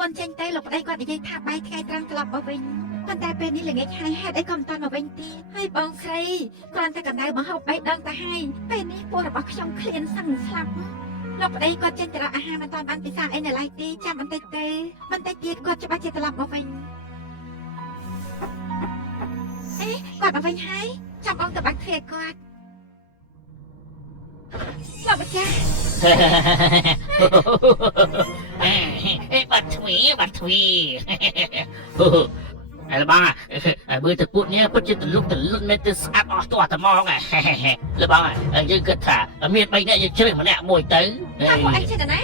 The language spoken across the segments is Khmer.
មិនចេញទៅលោកប្តីគាត់និយាយថាបាយថ្ងៃត្រង់ត្រឡប់មកវិញប៉ុន្តែពេលនេះល្ងាចហើយហេតុអីក៏មិនតាន់មកវិញទៀតហើយបងស្រីគ្រាន់តែកណ្ដៅមកហូប3ដងទៅហើយពេលនេះពោះរបស់ខ្ញុំឃ្លានសឹងស្លាប់លោកប្តីគាត់ចេញទៅរកអាហារមិនតាន់បានពិសាអីនៅឡើយទេចាំបន្តិចទៅបន្តិចទៀតគាត់ច្បាស់ជាត្រឡប់មកវិញអេគាត់មកវិញហើយចាំបងទៅបាក់ទ្វារគាត់លោកម្ចាស់បាត់ទ្វីអលបងមើលទៅពួកនេះពិតជាទលុកទលុនមែនទៅស្អាតអស់តោះតែហ្មងលបងយើងគិតថាមាន3នាក់យើងជ្រើសម្នាក់មួយទៅថាពួកឯងចិត្តណា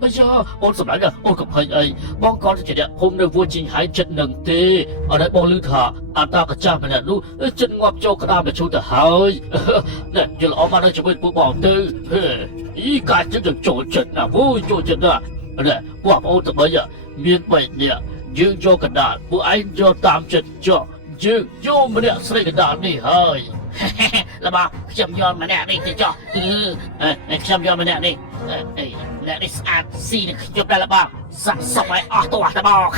bây giờ ôn sầm lại rồi ôn gặp hay ấy bong con chỉ đẹp hôm nay vua chính hãy trận nâng tê ở đây bong lư thả ta cả cha mình là lu trận ngọc châu cái đam là chú tử hơi nè giờ là mà nó chỉ bên bộ bỏ tư ý cả trận được chỗ trận là vui chỗ trận à nè qua ôn từ bây giờ miền bảy nè dương cho cái đàn bộ anh cho tam trận cho dương cho mình nè xây cái đàn này hơi là bà chăm yon mà nè đi thì cho chăm yon mà nè điและได้สะอาดซีนยกได้แล้วบ้างสักสมัยออกตัวแต่บอก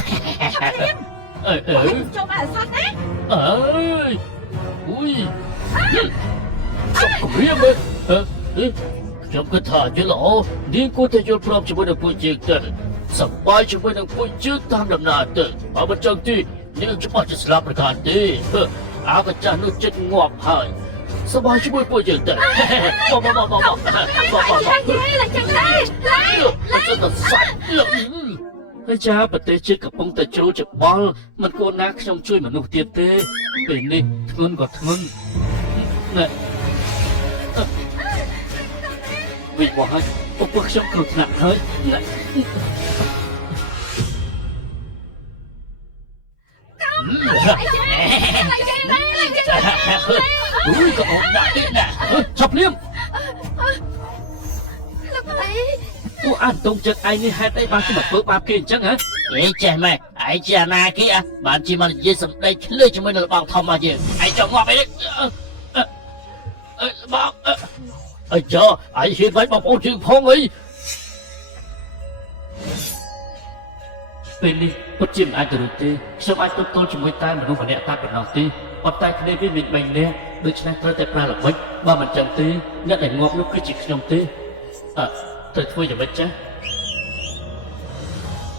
โจมาซัดนะอุ้ยจบเรียบเลยจบกระถางจะหล่อนี่กูจะยกพร้อมจะไปในปุ่ยจิกเตอร์สบายจะไปในปุ่ยจิกตามดำนาเตอร์เอามาจังที่นี่จะมาจะสลับประการดีอาก็จะนึกจะงอกหายสบายช่วยป่วยอย่างแต่บอกlà chẳng đâyจะตัดสัตว์ให้จ้าปฏิเสธกับปงแต่โจจะบอลมันก็นักช่องช่วยมนุษย์เตี้ยเต้เป็นนี่ทนกว่าทนนี่วิ่งว่าให้พวกช่องกรุหนักเฮ้ยอุ้ยก็ออกได้น่ะชอบเลี้ยมกูอ่านตรงจากไอ้นี่ให้ได้บางที่มาเปิดบาปกินจังฮะเอ้เจ๊แม่ไอ้เจ้านากี้อ่ะบางทีมันยิ่งสำได้เลื่อยจะไม่ได้บางทำมาเยอะไอ้เจ้างอไปเลยบอกไอ้เจ้าไอ้เห็นไว้บอกโอ้จึงพงไอ้ពេលនេះពិតជាមិនអាចទៅរួចទេខ្ញុំអាចទប់ទល់ជាមួយតែមនុស្សម្នាក់តែប៉ុណ្ណោះទេប៉ុន្តែគ្នាវាមាន3នាក់ដូច្នេះត្រូវតែប្រើល្បិចបើមិនចឹងទេអ្នកដែលងាប់នោះគឺជាខ្ញុំទេត្រូវធ្វើយ៉ាងម៉េចចាស់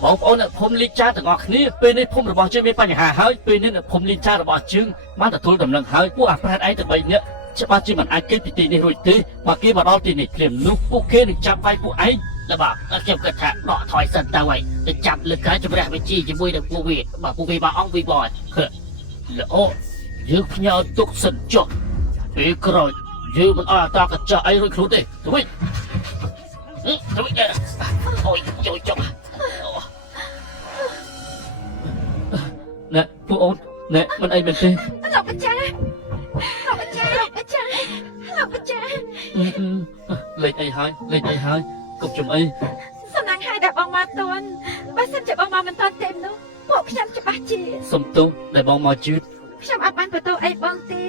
បងប្អូនអ្នកភូមិលីចាទាំងអស់គ្នាពេលនេះភូមិរបស់យើងមានបញ្ហាហើយពេលនេះអ្នកភូមិលីចារបស់យើងបានទទួលដំណឹងហើយពួកអាប្រែតឯងទៅ3នាក់ច្បាស់ជាមិនអាចគេពីទីនេះរួចទេបើគេមកដល់ទីនេះភ្លាមនោះពួកគេនឹងចាប់វាយពួកឯងแล้วบอกខ្ញុំគិតថាដកថយសិនទៅហើយទៅចាប់លើកហើយជំរះវិជាជាមួយនឹងពួកវាបើពួកវាមកអង្គវាបត់ល្អយើងផ្ញើទុកសិនចុះពេលក្រោយយើងមិនអត់តាកញ្ចក់អីរួចខ្លួនទេទៅវិញអូយចូលចុះណែពួកអូនណែមិនអីមែនទេលោកម្ចាស់លេខអីហើយកុំចំអីសំណាងហើយដែលបងមកតន់បើសិនជាបងមកមិនតន់ទេនោះពួកខ្ញុំច្បាស់ជាសំទោសដែលបងមកជឿខ្ញុំអត់បានបន្ទោសអីបងទេ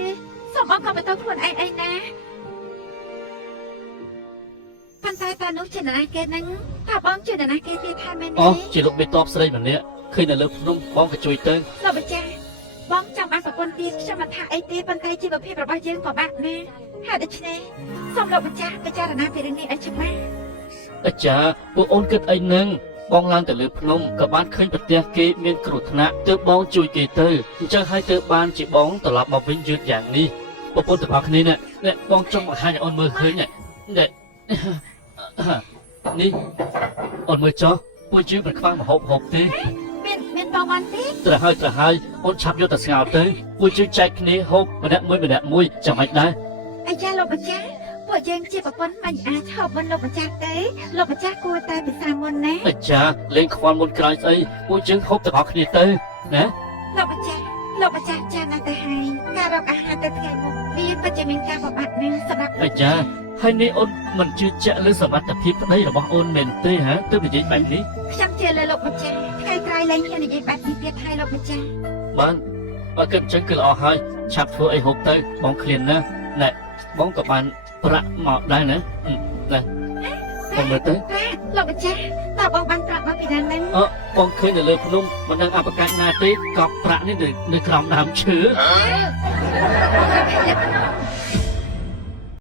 សូមបងកុំបន្ទោសខ្លួនឯងអីណាប៉ុន្តែតានោះជាអ្នកណាគេហ្នឹងតាបងជាអ្នកណាគេទៀតថាមែនទេអូជាលោកបេតបស្រីម្នាក់ឃើញនៅលើភ្នំបងក៏ជួយទៅលោកម្ចាស់បងចាំបានប្រពន្ធទៀតខ្ញុំមិនថាអីទេប៉ុន្តែជីវភាពរបស់យើងក៏បាក់ណាស់ហើយដូច្នេះសូមលោកម្ចាស់ពិចារណាពីរឿងនេះឲ្យច្បាស់អាចារ្យពួកអូនគិតអីហ្នឹងបងឡើងទៅលើភ្នំក៏បានឃើញប្រទះគេមានគ្រោះថ្នាក់ទើបបងជួយគេទៅអញ្ចឹងហើយទើបបានជាបងត្រឡប់មកវិញយឺតយ៉ាងនេះប្រពន្ធទាំងអស់គ្នានេះបងចង់បង្ហាញឲ្យអូនមើលឃើញនេះអូនមើលចុះពួកជឿមិនខ្វះមហូបទេមានបងបានទេត្រូវហើយអូនឆាប់យកទៅស្ងោរទៅពួកជឿចែកគ្នាហូបម្នាក់មួយចាំមិនដែរអាចារ្យលោកម្ចាស់ពួកយើងជាប្រពន្ធមិនអាចហូបមិនលោកម្ចាស់ទេលោកម្ចាស់គួរតែពិសាមុនណាអាចារ្យលេងខ្វល់មុនក្រោយស្អីពួកយើងហូបទាំងអស់គ្នាទៅណាលោកម្ចាស់ចាំណាស់ទៅហើយការរកអាហារទៅថ្ងៃមុខវាពិតជាមានការបំបត្តិណាស់សម្រាប់អាចារ្យហើយនេះអូនមិនជឿជាក់លើសមត្ថភាពប្តីរបស់អូនមែនទេហ៎ទើបនិយាយបែបនេះខ្ញុំជឿលើលោកម្ចាស់ថ្ងៃក្រោយលែងហ៊ាននិយាយបែបនេះទៀតហើយលោកម្ចាស់បានបើគិតអញ្ចឹងគឺល្អហើយឆាប់ធ្វើអីហូបទៅបងឃ្លានណាណែបងក៏បានប្រាក់មកដែរណាបងមើលទៅលោកម្ចាស់តើបងបានប្រាក់មកពីណាហ្នឹង បងឃើញនៅលើភ្នំមិនដឹងអបកាសណាទេកប់ប្រាក់នេះនៅក្រោមដើមឈើ